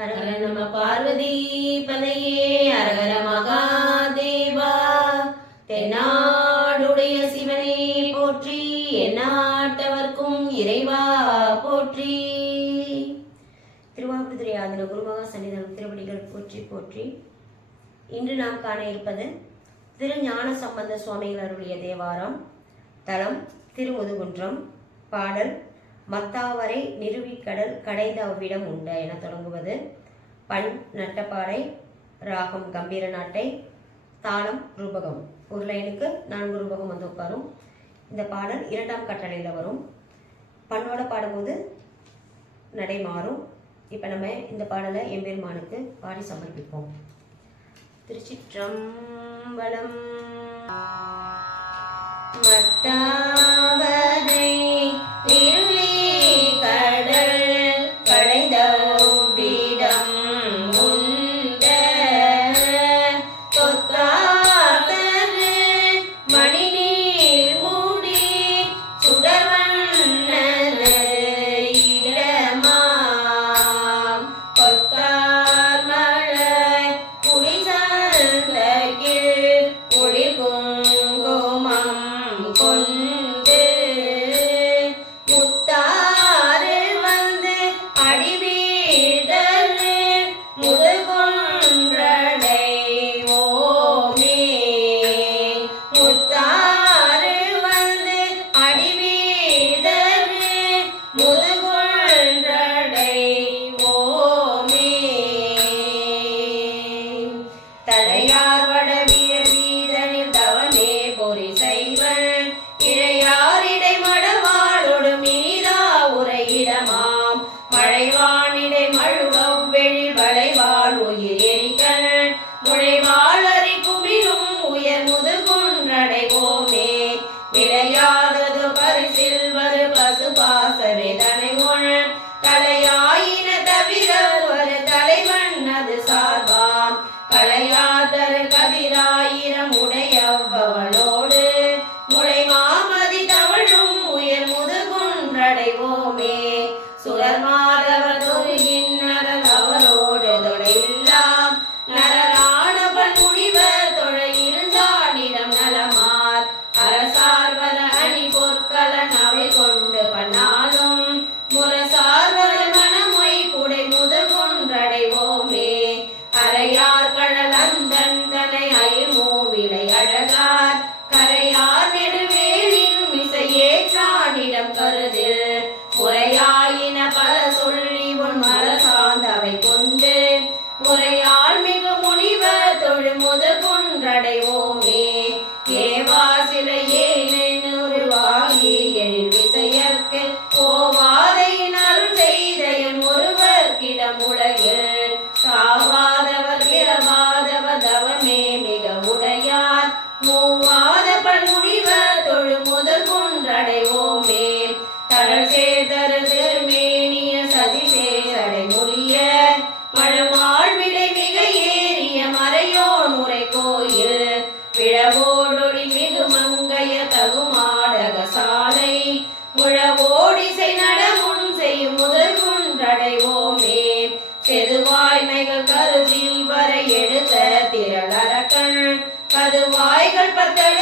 ஹரஹர நம பார்வதி பதையே ஹரஹர மகாதேவா. தென்னாடுடைய சிவனே போற்றி, எந்நாட்டவர்க்கும் இறைவா போற்றி. திருவாவடுதுறை ஆதீன குருமகா சன்னிதானம் திருவடிகள் போற்றி போற்றி. இன்று நாம் காண இருப்பது திருஞான சம்பந்த சுவாமிகள் அருளிய தேவாரம். தலம் திருமுதுகுன்றம். பாடல் மத்தாவரை நிறுவிக்கடல் கடைந்த அவ்விடம் உண்ட என தொடங்குவது. பண் நட்டப்பாடை, ராகம் கம்பீர நாட்டை, தாளம் ரூபகம். ஒரு லைனுக்கு 4 ரூபகம் வந்து உட்காரும். இந்த பாடல் 2ஆம் கட்டளையில் வரும். பண்ணோட பாடும்போது நடை மாறும். இப்போ நம்ம இந்த பாடலை எம்பெருமானுக்கு பாடி சமர்ப்பிப்போம். திருச்சிற்றம்பலம். மத்தாவரை முறையாயின பல சொல்லி உன் மலசாந்தவை கொண்டு முறையால் மிகு முனிவர் தொழு முதுகுன்றடைவோமே. ஏவா சில ஏழுவாகி எழில் விசையற்கு ஓவாதையின் அருள் செய்தையும் ஒருவர்கிடம் உலகில் காவாதவர் பிறவாதவர் தவமே மிக உடையார் மூவாத பன்முனிவர் தொழு முதுகுன்றடைவோமே. தரல் சேதர திருமேனிய சதிசேரடை முடிய மழமாள் விடை மிக ஏறிய மறையோன் உரை கோயில் விழவோடொடி மிகு மங்கைய தகுமாடக சாலை முழவோடிசை நடமுன் செய்யும் முதற்குன்றடைவோமே. செதுவாய்மைகள் கருதில் வரை எடுத்த திரளரக்கன் கதுவாய்கள் பத்தட